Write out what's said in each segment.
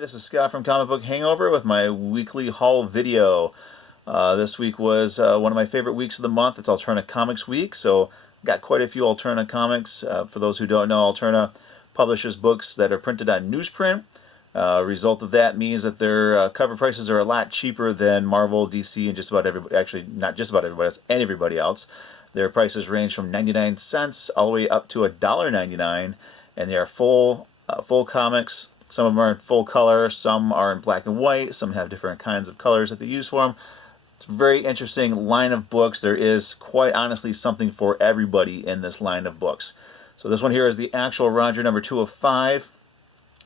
This is Scott from Comic Book Hangover with my weekly haul video. This week was one of my favorite weeks of the month. It's Alterna Comics week, so got quite a few Alterna comics. For those who don't know, Alterna publishes books that are printed on newsprint. Result of that means that their cover prices are a lot cheaper than Marvel, DC, and just about everybody. Actually, not just about everybody else, and everybody else. Their prices range from 99 cents all the way up to $1.99, and they are full comics. Some of them are in full color, some are in black and white, some have different kinds of colors that they use for them. It's a very interesting line of books. There is, quite honestly, something for everybody in this line of books. So this one here is the actual Roger number 205.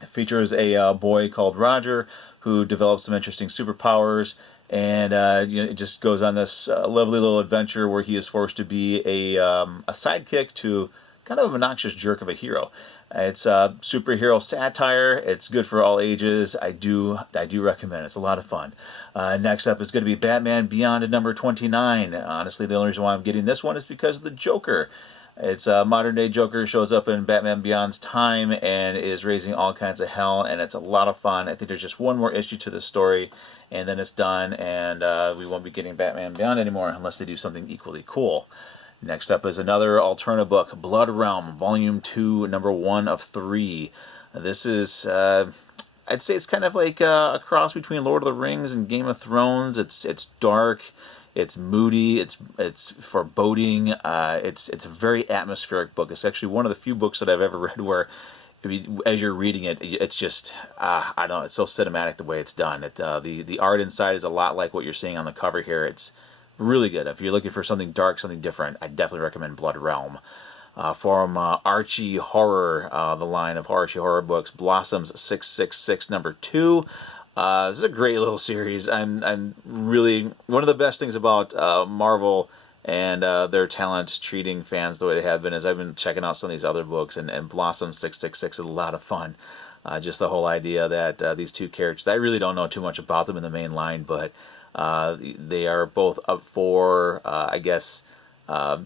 It features a boy called Roger who develops some interesting superpowers, and it just goes on this lovely little adventure where he is forced to be a sidekick to kind of an obnoxious jerk of a hero. It's a superhero satire. It's good for all ages. I do recommend it. It's a lot of fun. Next up is going to be Batman Beyond at number 29. Honestly, the only reason why I'm getting this one is because of the Joker. It's a modern-day Joker, shows up in Batman Beyond's time and is raising all kinds of hell, and it's a lot of fun. I think there's just one more issue to this story, and then it's done, and we won't be getting Batman Beyond anymore unless they do something equally cool. Next up is another Alterna book, Blood Realm, Volume 2, number 1 of 3. This is, I'd say it's kind of like a cross between Lord of the Rings and Game of Thrones. It's dark, it's moody, it's foreboding. It's a very atmospheric book. It's actually one of the few books that I've ever read where, as you're reading it, it's just, I don't know, it's so cinematic the way it's done. The art inside is a lot like what you're seeing on the cover here. It's really good. If you're looking for something dark, something different, I definitely recommend Blood Realm. From Archie Horror, the line of Archie Horror books, Blossoms 666 number 2. This is a great little series. I'm really, one of the best things about Marvel and their talent treating fans the way they have been is I've been checking out some of these other books, and Blossoms 666 is a lot of fun. Just the whole idea that these two characters, I really don't know too much about them in the main line, but they are both up for, I guess,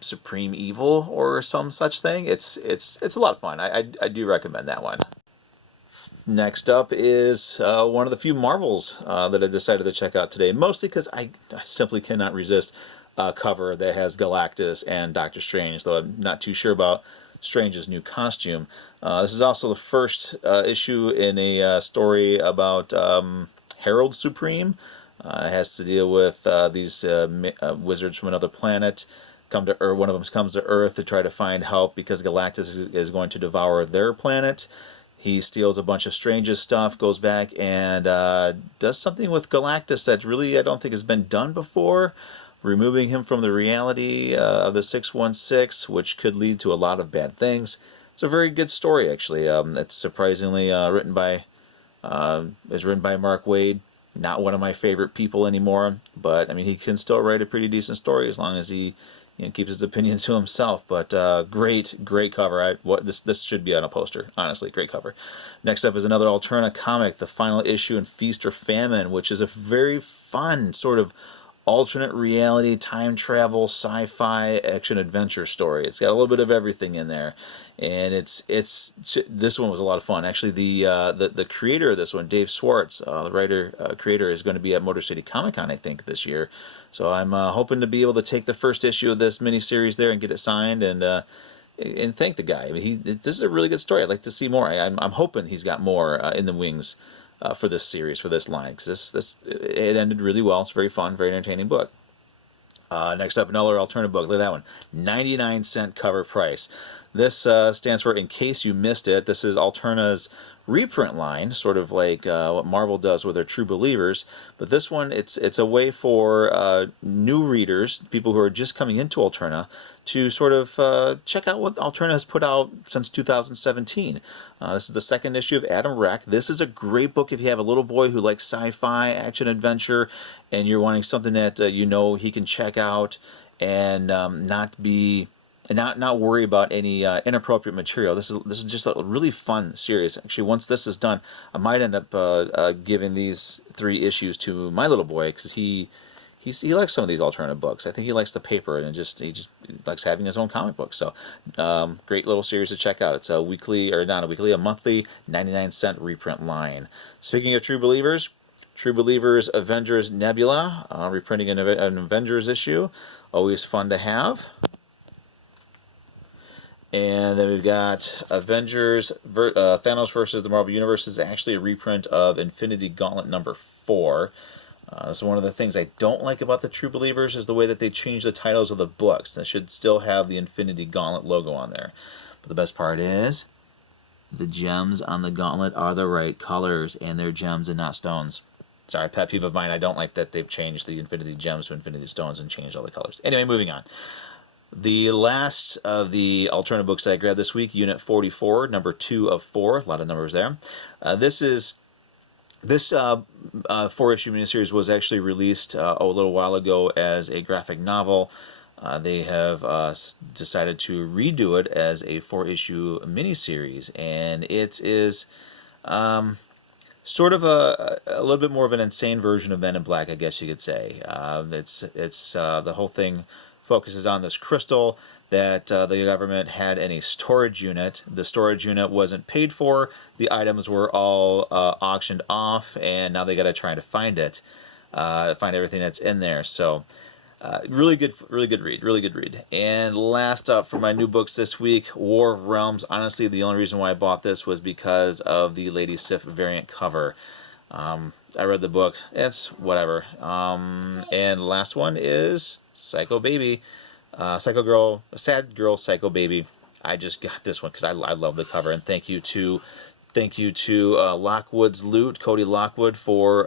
supreme evil or some such thing. It's a lot of fun. I do recommend that one. Next up is one of the few Marvels that I decided to check out today, mostly because I simply cannot resist a cover that has Galactus and Doctor Strange, though I'm not too sure about Strange's new costume. This is also the first issue in a story about Herald Supreme. It has to deal with these wizards from another planet. Come to Earth. One of them comes to Earth to try to find help because Galactus is going to devour their planet. He steals a bunch of Strange's stuff, goes back and does something with Galactus that really I don't think has been done before, removing him from the reality of the 616, which could lead to a lot of bad things. It's a very good story, actually. It's surprisingly written by Mark Waid. Not one of my favorite people anymore, but I mean he can still write a pretty decent story as long as he keeps his opinions to himself. But great cover. This should be on a poster. Honestly, great cover. Next up is another Alterna comic, the final issue in Feast or Famine, which is a very fun sort of alternate reality, time travel, sci-fi, action adventure story. It's got a little bit of everything in there, and this one was a lot of fun. Actually, the creator of this one, Dave Swartz, the writer creator, is going to be at Motor City Comic Con, I think, this year. So I'm hoping to be able to take the first issue of this miniseries there and get it signed and thank the guy. I mean, this is a really good story. I'd like to see more. I'm hoping he's got more in the wings for this series, for this line, because it ended really well. It's very fun, very entertaining book. Next up, another Alterna book. Look at that one, 99-cent cover price. This stands for In Case You Missed It. This is Alterna's reprint line, sort of like what Marvel does with their True Believers. But this one, it's a way for new readers, people who are just coming into Alterna, to sort of check out what Alterna has put out since 2017. This is the second issue of Adam Reck. This is a great book if you have a little boy who likes sci-fi, action, adventure, and you're wanting something that he can check out and not worry about any inappropriate material. This is just a really fun series. Actually, once this is done, I might end up giving these 3 issues to my little boy because he he likes some of these alternative books. I think he likes the paper, and he just likes having his own comic book. So, great little series to check out. It's a weekly, or not a weekly, a monthly 99-cent reprint line. Speaking of True Believers, True Believers Avengers Nebula, reprinting an Avengers issue. Always fun to have. And then we've got Avengers, Thanos versus the Marvel Universe is actually a reprint of Infinity Gauntlet number 4. So one of the things I don't like about the True Believers is the way that they change the titles of the books. They should still have the Infinity Gauntlet logo on there. But the best part is, the gems on the gauntlet are the right colors, and they're gems and not stones. Sorry, pet peeve of mine. I don't like that they've changed the Infinity Gems to Infinity Stones and changed all the colors. Anyway, moving on. The last of the alternative books that I grabbed this week, Unit 44, number 2 of 4. A lot of numbers there. This 4-issue miniseries was actually released a little while ago as a graphic novel. They have decided to redo it as a 4-issue miniseries, and it is sort of a little bit more of an insane version of Men in Black, I guess you could say. It's the whole thing focuses on this crystal that the government had in a storage unit. The storage unit wasn't paid for. The items were all auctioned off, and now they got to try to find it, find everything that's in there. So, really good read. And last up for my new books this week, War of Realms. Honestly, the only reason why I bought this was because of the Lady Sif variant cover. I read the book. It's whatever. And last one is Psycho Baby. Psycho Girl, Sad Girl, Psycho Baby. I just got this one because I love the cover, and thank you to Lockwood's Loot, Cody Lockwood, for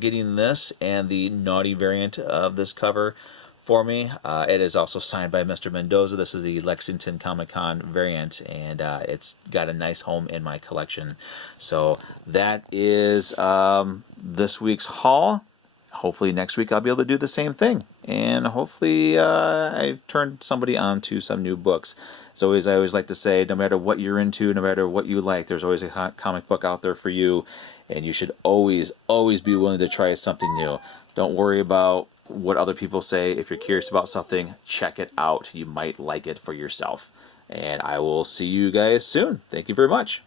getting this and the naughty variant of this cover for me. It is also signed by Mr. Mendoza. This is the Lexington Comic-Con variant, and it's got a nice home in my collection. So that is this week's haul. Hopefully next week I'll be able to do the same thing, and hopefully I've turned somebody on to some new books. As always, I always like to say, no matter what you're into, no matter what you like, there's always a comic book out there for you, and you should always be willing to try something new. Don't worry about what other people say. If you're curious about something, check it out. You might like it for yourself. And I will see you guys soon. Thank you very much.